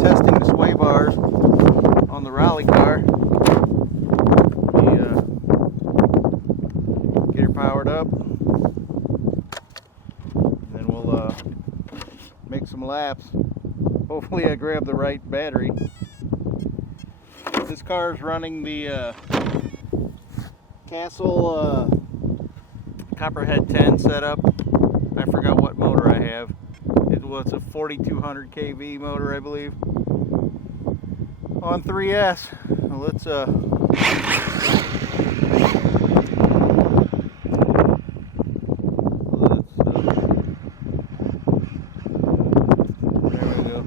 testing the sway bars on the rally car. Get her powered up, and then we'll make some laps. Hopefully I grab the right battery. This car is running the Castle Copperhead 10 setup. I forgot what motor I have. It was a 4200 kV motor, I believe, on 3S. Let's there we go.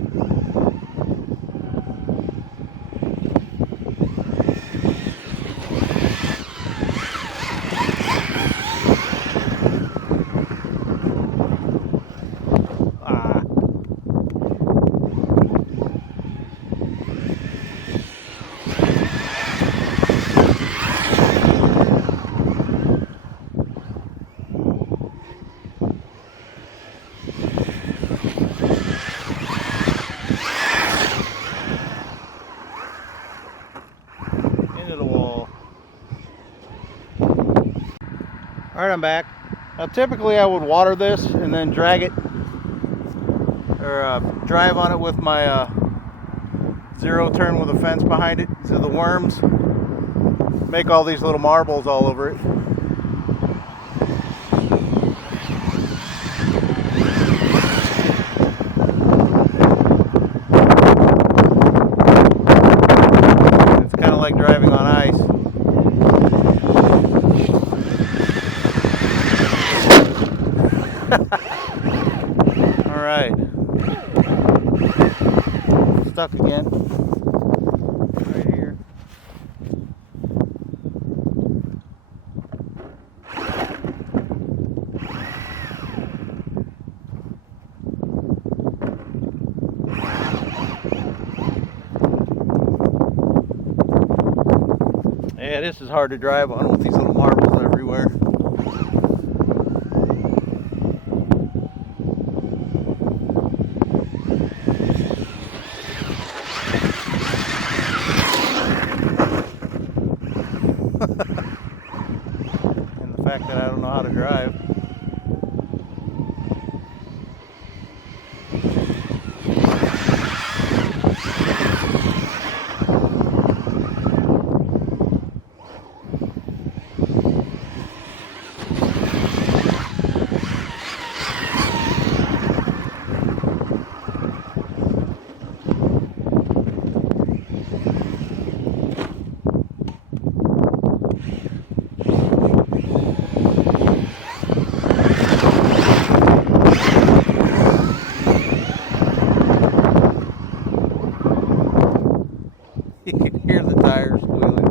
Into the wall. Alright, I'm back. Now typically I would water this and then drag it or drive on it with my zero turn with a fence behind it so the worms make all these little marbles all over it. It's kind of like driving on ice. All right, stuck again. Right here. Yeah, this is hard to drive on with these little marbles everywhere. And the fact that I don't know how to drive. You can hear the tires squealing.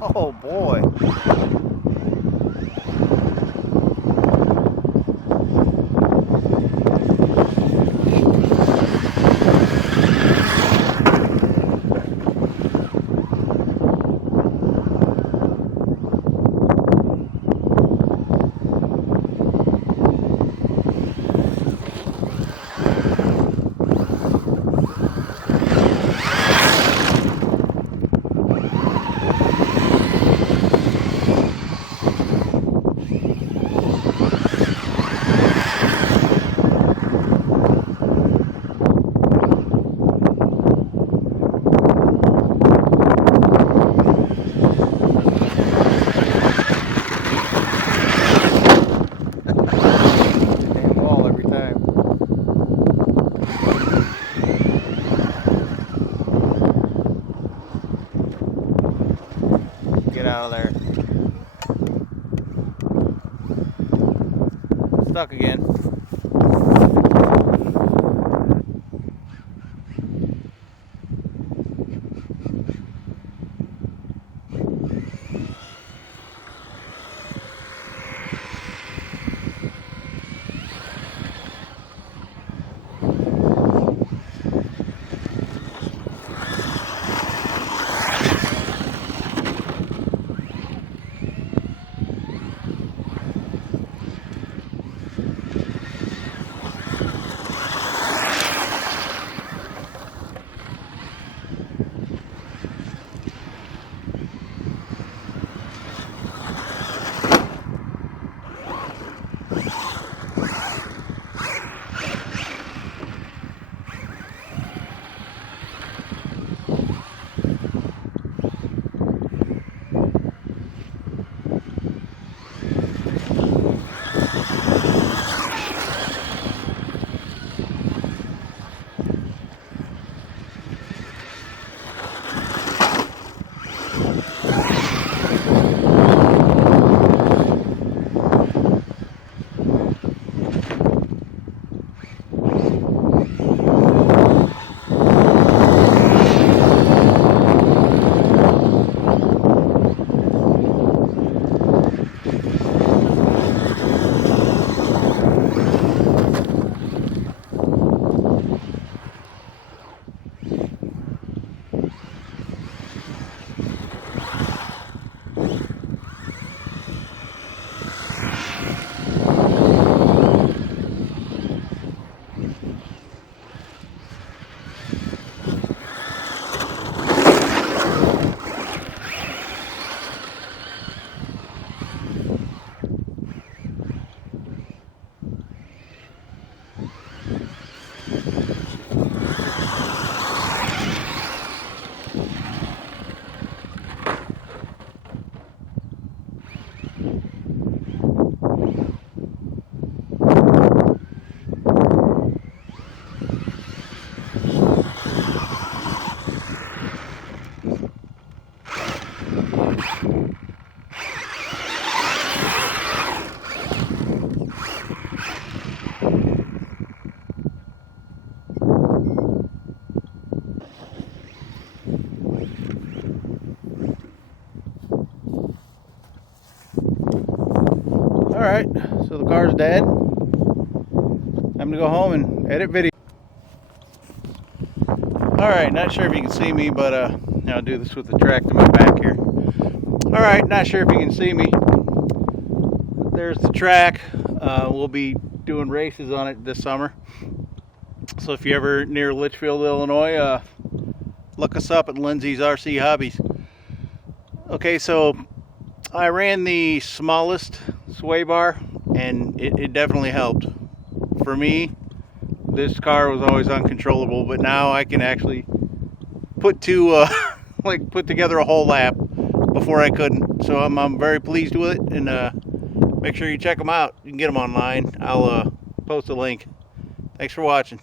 Oh boy. stuck again. Alright, so the car's dead. Time to go home and edit video. Alright, not sure if you can see me, but I'll do this with the track to my back here. Alright, not sure if you can see me. There's the track. We'll be doing races on it this summer. So if you're ever near Litchfield, Illinois, look us up at Lindsay's RC Hobbies. Okay, so I ran the smallest sway bar, and it definitely helped. For me, this car was always uncontrollable, but now I can actually put put together a whole lap before I couldn't. So I'm very pleased with it, and make sure you check them out. You can get them online. I'll post a link. Thanks for watching.